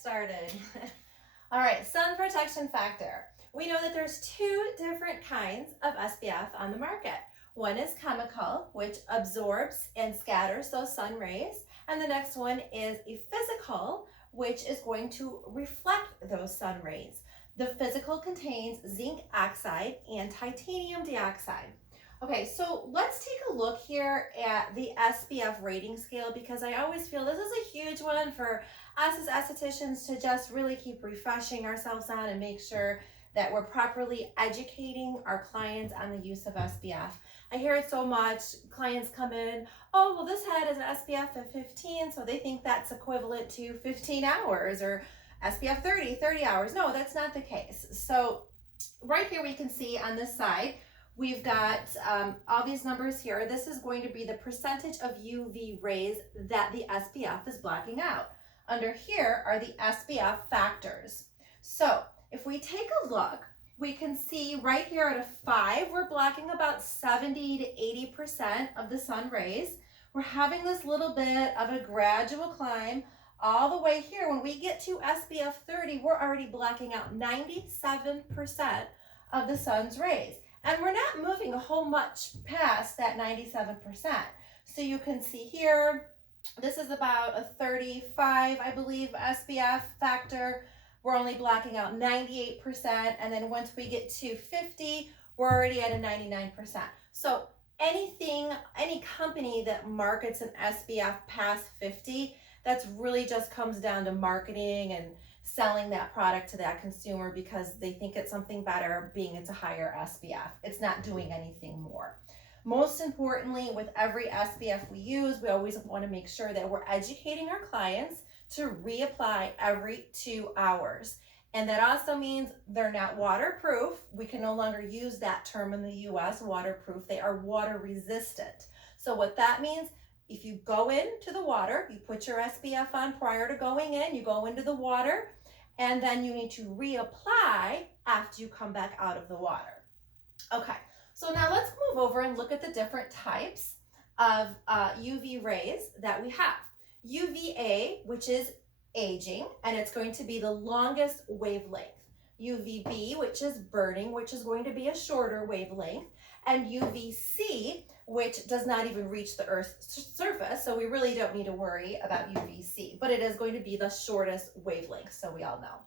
started. All right, sun protection factor. We know that there's two different kinds of SPF on the market. One is chemical, which absorbs and scatters those sun rays, and the next one is a physical, which is going to reflect those sun rays. The physical contains zinc oxide and titanium dioxide. Okay, so let's take a look here at the SPF rating scale, because I always feel this is a huge one for us as estheticians to just really keep refreshing ourselves on and make sure that we're properly educating our clients on the use of SPF. I hear it so much. Clients come in, oh, well, this head is an SPF of 15, so they think that's equivalent to 15 hours, or SPF 30 hours. No, that's not the case. So right here we can see on this side, we've got all these numbers here. This is going to be the percentage of UV rays that the SPF is blocking out. Under here are the SPF factors. So if we take a look, we can see right here at a 5, we're blocking about 70 to 80% of the sun rays. We're having this little bit of a gradual climb all the way here. When we get to SPF 30, we're already blocking out 97% of the sun's rays. And we're not moving a whole much past that 97%. So you can see here, this is about a 35, I believe, SPF factor. We're only blocking out 98%. And then once we get to 50, we're already at a 99%. So any company that markets an SPF past 50, that's really just comes down to marketing and selling that product to that consumer because they think it's something better, being it's a higher SPF. It's not doing anything more. Most importantly, with every SPF we use, we always want to make sure that we're educating our clients to reapply every 2 hours. And that also means they're not waterproof. We can no longer use that term in the US, waterproof. They are water resistant. So what that means, if you go into the water, you put your SPF on prior to going in, you go into the water, and then you need to reapply after you come back out of the water. Okay, so now let's move over and look at the different types of UV rays that we have. UVA, which is aging, and it's going to be the longest wavelength. UVB, which is burning, which is going to be a shorter wavelength. And UVC, which does not even reach the Earth's surface, so we really don't need to worry about UVC, but it is going to be the shortest wavelength, so we all know.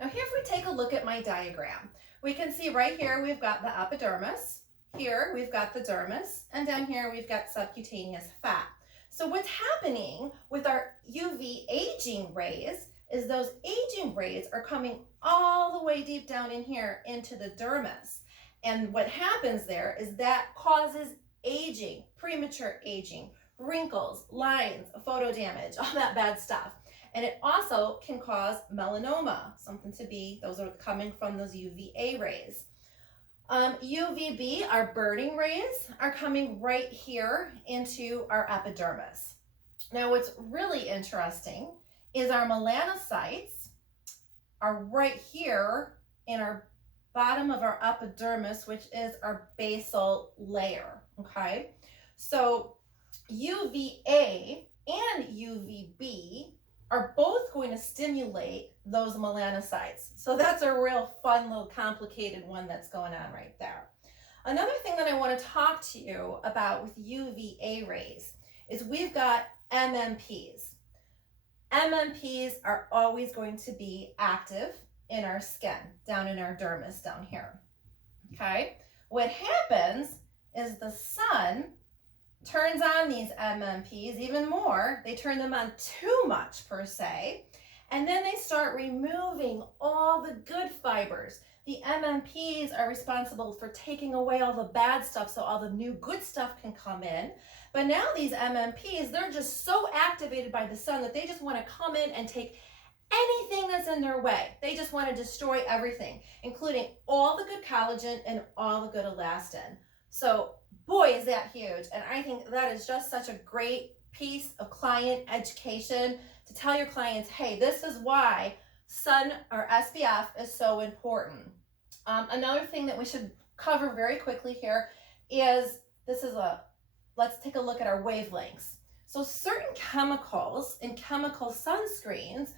Now here, if we take a look at my diagram, we can see right here we've got the epidermis, here we've got the dermis, and down here we've got subcutaneous fat. So what's happening with our UV aging rays is those aging rays are coming all the way deep down in here into the dermis. And what happens there is that causes aging, premature aging, wrinkles, lines, photo damage, all that bad stuff. And it also can cause melanoma, those are coming from those UVA rays. UVB, our burning rays, are coming right here into our epidermis. Now what's really interesting is our melanocytes are right here in our bottom of our epidermis, which is our basal layer, okay? So UVA and UVB are both going to stimulate those melanocytes. So that's a real fun little complicated one that's going on right there. Another thing that I want to talk to you about with UVA rays is we've got MMPs. MMPs are always going to be active in our skin, down in our dermis down here, okay? What happens is the sun turns on these MMPs even more. They turn them on too much per se, and then they start removing all the good fibers. The MMPs are responsible for taking away all the bad stuff so all the new good stuff can come in. But now these MMPs, they're just so activated by the sun that they just want to come in and take anything that's in their way. They just want to destroy everything, including all the good collagen and all the good elastin. So boy, is that huge. And I think that is just such a great piece of client education to tell your clients, hey, this is why sun or SPF is so important. Another thing that we should cover very quickly here is let's take a look at our wavelengths. So certain chemicals in chemical sunscreens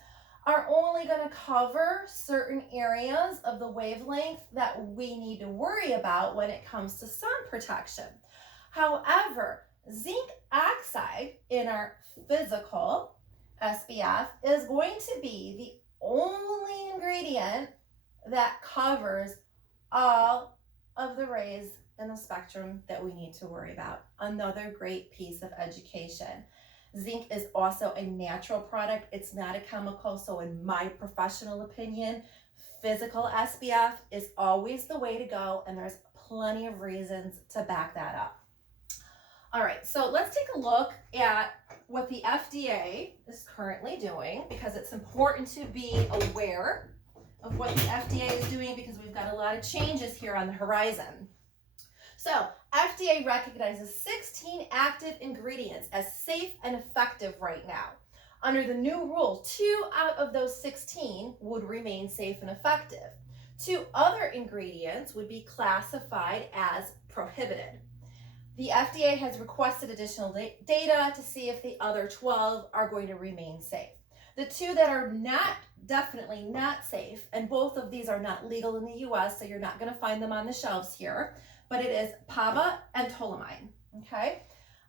are only going to cover certain areas of the wavelength that we need to worry about when it comes to sun protection. However, zinc oxide in our physical SPF is going to be the only ingredient that covers all of the rays in the spectrum that we need to worry about. Another great piece of education. Zinc is also a natural product. It's not a chemical. So in my professional opinion, physical SPF is always the way to go. And there's plenty of reasons to back that up. All right, so let's take a look at what the FDA is currently doing, because it's important to be aware of what the FDA is doing, because we've got a lot of changes here on the horizon. So FDA recognizes 16 active ingredients as safe and effective right now. Under the new rule, 2 out of those 16 would remain safe and effective. 2 other ingredients would be classified as prohibited. The FDA has requested additional data to see if the other 12 are going to remain safe. The 2 that are definitely not safe, and both of these are not legal in the US, so you're not going to find them on the shelves here, but it is PABA and tolamine, okay?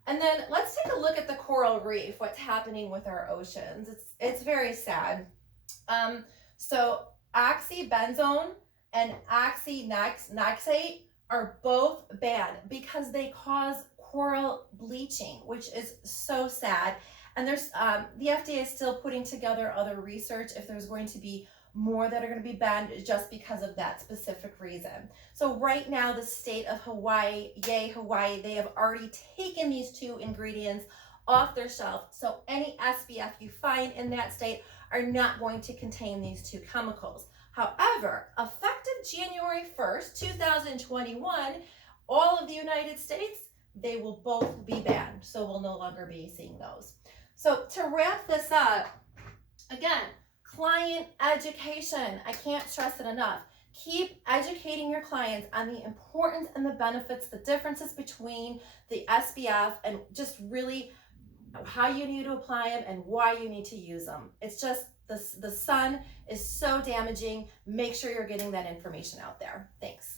And then let's take a look at the coral reef, what's happening with our oceans. It's very sad. So oxybenzone and oxynitrate are both banned because they cause coral bleaching, which is so sad. And there's the FDA is still putting together other research if there's going to be more that are going to be banned just because of that specific reason. So right now, the state of Hawaii, yay Hawaii, they have already taken these 2 ingredients off their shelf. So any SPF you find in that state are not going to contain these 2 chemicals. However, effective January 1st, 2021, all of the United States, they will both be banned. So we'll no longer be seeing those. So to wrap this up, again, client education. I can't stress it enough. Keep educating your clients on the importance and the benefits, the differences between the SPF, and just really how you need to apply them and why you need to use them. It's just the sun is so damaging. Make sure you're getting that information out there. Thanks.